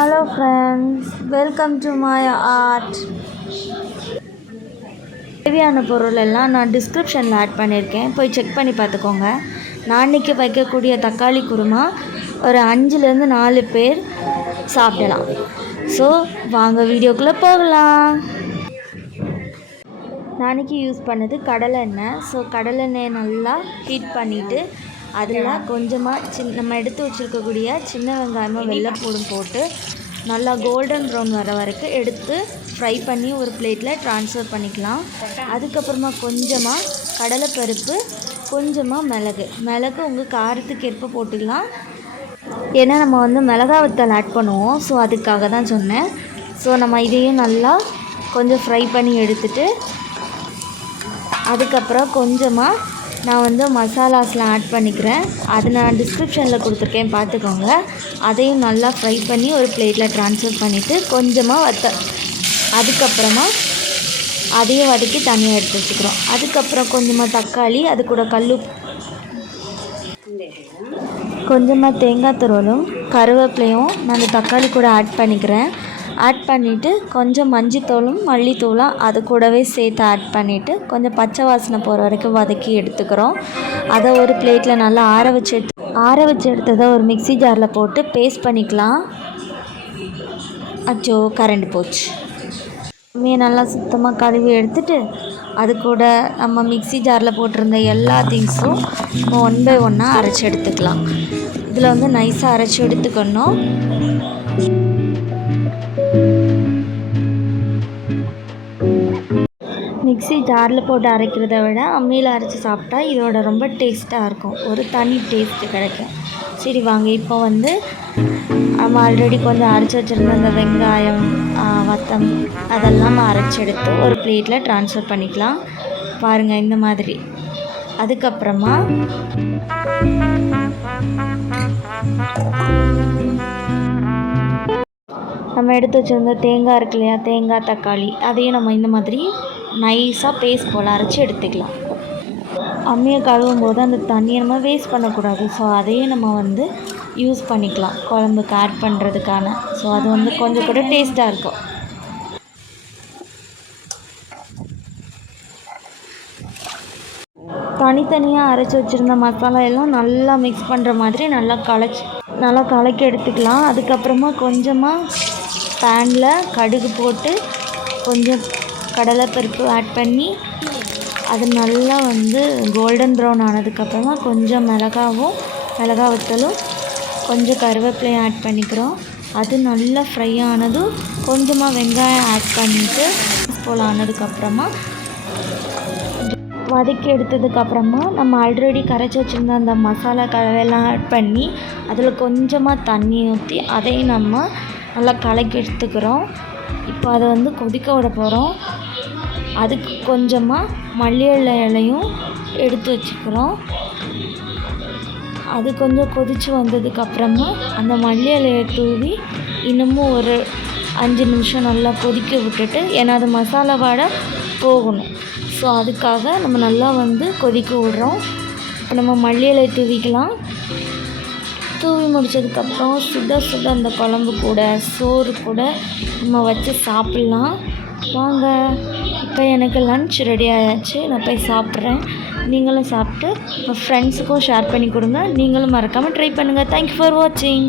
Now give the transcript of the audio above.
Hello friends, welcome to my art. தேவையான பொருள் எல்லாம் நான் டிஸ்கிரிப்ஷனில் ஆட் பண்ணியிருக்கேன், போய் செக் பண்ணி பார்த்துக்கோங்க. நான் இன்றைக்கி வைக்கக்கூடிய தக்காளி குருமா ஒரு 5-4 பேர் சாப்பிடலாம். ஸோ வாங்க வீடியோக்குள்ளே போகலாம். நான் இன்றைக்கி யூஸ் பண்ணது கடலை எண்ணெய். ஸோ கடலை எண்ணெயை நல்லா ஹீட் பண்ணிவிட்டு அதில் கொஞ்சமாக நம்ம எடுத்து வச்சுருக்கக்கூடிய சின்ன வெங்காயமும் வெள்ளைப்பூடும் போட்டு நல்லா கோல்டன் ப்ரௌன் வர வரைக்கும் எடுத்து ஃப்ரை பண்ணி ஒரு பிளேட்டில் ட்ரான்ஸ்ஃபர் பண்ணிக்கலாம். அதுக்கப்புறமா கொஞ்சமாக கடலைப்பருப்பு, கொஞ்சமாக மிளகு உங்கள் காரத்துக்கு ஏற்ப போட்டுக்கலாம். ஏன்னா நம்ம மிளகா வத்தல் ஆட் பண்ணுவோம். ஸோ அதுக்காக தான் சொன்னேன். ஸோ நம்ம இதையும் நல்லா கொஞ்சம் ஃப்ரை பண்ணி எடுத்துகிட்டு அதுக்கப்புறம் கொஞ்சமாக நான் மசாலாஸ்லாம் ஆட் பண்ணிக்கிறேன். அது நான் டிஸ்கிரிப்ஷனில் கொடுத்துருக்கேன், பார்த்துக்கோங்க. அதையும் நல்லா ஃப்ரை பண்ணி ஒரு பிளேட்டில் ட்ரான்ஸ்ஃபர் பண்ணிவிட்டு கொஞ்சமாக அதுக்கப்புறமா அதையும் வதக்கி தனியாக எடுத்து வச்சுக்கிறோம். அதுக்கப்புறம் கொஞ்சமாக தக்காளி, அது கூட கொஞ்சமாக தேங்காய் துருவலும் கருவேப்பிலையும் நான் அந்த தக்காளி கூட ஆட் பண்ணிக்கிறேன். ஆட் பண்ணிவிட்டு கொஞ்சம் மஞ்சத்தூளும் மல்லித்தூளும் அது கூடவே சேர்த்து ஆட் பண்ணிவிட்டு கொஞ்சம் பச்சை வாசனை போகிற வரைக்கும் வதக்கி எடுத்துக்கிறோம். அதை ஒரு பிளேட்டில் நல்லா ஆற வச்சு எடுத்ததை ஒரு மிக்ஸி ஜாரில் போட்டு பேஸ்ட் பண்ணிக்கலாம். அச்சோ, கரண்ட் போச்சு. நல்லா சுத்தமாக கழுவி எடுத்துகிட்டு அது கூட நம்ம மிக்ஸி ஜாரில் போட்டிருந்த எல்லா திங்ஸும் 1 by 1 அரைச்சி எடுத்துக்கலாம். இதில் நைஸாக அரைச்சி எடுத்துக்கணும். மிக்ஸி ஜாரில் போட்டு அரைக்கிறத விட அம்மியில் அரைச்சி சாப்பிட்டா இதோட ரொம்ப டேஸ்ட்டாக இருக்கும், ஒரு தனி டேஸ்ட்டு கிடைக்கும். சரி வாங்க, இப்போ நம்ம ஆல்ரெடி கொஞ்சம் அரைச்சி வச்சுருந்த அந்த வெங்காயம், வத்தம் அதெல்லாம் அரைச்சி எடுத்து ஒரு பிளேட்டில் ட்ரான்ஸ்ஃபர் பண்ணிக்கலாம். பாருங்கள், இந்த மாதிரி. அதுக்கப்புறமா நம்ம எடுத்து வச்சுருந்த தேங்காய் இருக்கு இல்லையா, தேங்காய் தக்காளி, அதையும் நம்ம இந்த மாதிரி நைஸாக பேஸ்ட் போல் அரைச்சி எடுத்துக்கலாம். அம்மியை கழுவும் போது அந்த தண்ணியை நம்ம வேஸ்ட் பண்ணக்கூடாது. ஸோ அதையும் நம்ம யூஸ் பண்ணிக்கலாம் குழம்புக்கு ஆட் பண்ணுறதுக்கான. ஸோ அது கொஞ்சம் கூட டேஸ்ட்டாக இருக்கும். தனித்தனியாக அரைச்சி வச்சுருந்த மசாலா எல்லாம் நல்லா மிக்ஸ் பண்ணுற மாதிரி நல்லா கலக்கி எடுத்துக்கலாம். அதுக்கப்புறமா கொஞ்சமாக பேனில் கடுகு போட்டு கொஞ்சம் கடலைப்பருப்பு ஆட் பண்ணி அது நல்லா கோல்டன் ப்ரௌன் ஆனதுக்கப்புறமா கொஞ்சம் மிளகா வத்தலும் கொஞ்சம் கருவேப்பிலையும் ஆட் பண்ணிக்கிறோம். அது நல்லா ஃப்ரை ஆனதும் கொஞ்சமாக வெங்காயம் ஆட் பண்ணிவிட்டு போல் ஆனதுக்கப்புறமா வதக்கி எடுத்ததுக்கப்புறமா நம்ம ஆல்ரெடி கரைச்சி வச்சுருந்த அந்த மசாலா கலவையெல்லாம் ஆட் பண்ணி அதில் கொஞ்சமாக தண்ணி ஊற்றி அதையும் நம்ம நல்லா கலக்கி எடுத்துக்கிறோம். இப்போ அதை கொதிக்க விட போகிறோம். அதுக்கு கொஞ்சமாக மல்லி இலையும் எடுத்து வச்சுக்கிறோம். அது கொஞ்சம் கொதித்து வந்ததுக்கப்புறமா அந்த மல்லி இலையை தூவி இன்னமும் ஒரு 5 நிமிஷம் நல்லா கொதிக்க விட்டுட்டு, ஏன்னா அது மசாலா வாடை போகணும். ஸோ அதுக்காக நம்ம நல்லா கொதிக்க விடுறோம். இப்போ நம்ம மல்லி இலையை தூவிக்கலாம். தூவி முடித்ததுக்கப்புறம் சுட அந்த குழம்பு கூட சோறு கூட நம்ம வச்சு சாப்பிட்லாம். வாங்க, இப்போ எனக்கு லன்ச் ரெடி ஆயாச்சு. நான் போய் சாப்பிட்றேன். நீங்களும் சாப்பிட்டு உங்கள் ஃப்ரெண்ட்ஸுக்கும் ஷேர் பண்ணி கொடுங்க. நீங்களும் மறக்காமல் ட்ரை பண்ணுங்கள். தேங்க்யூ ஃபார் வாட்சிங்.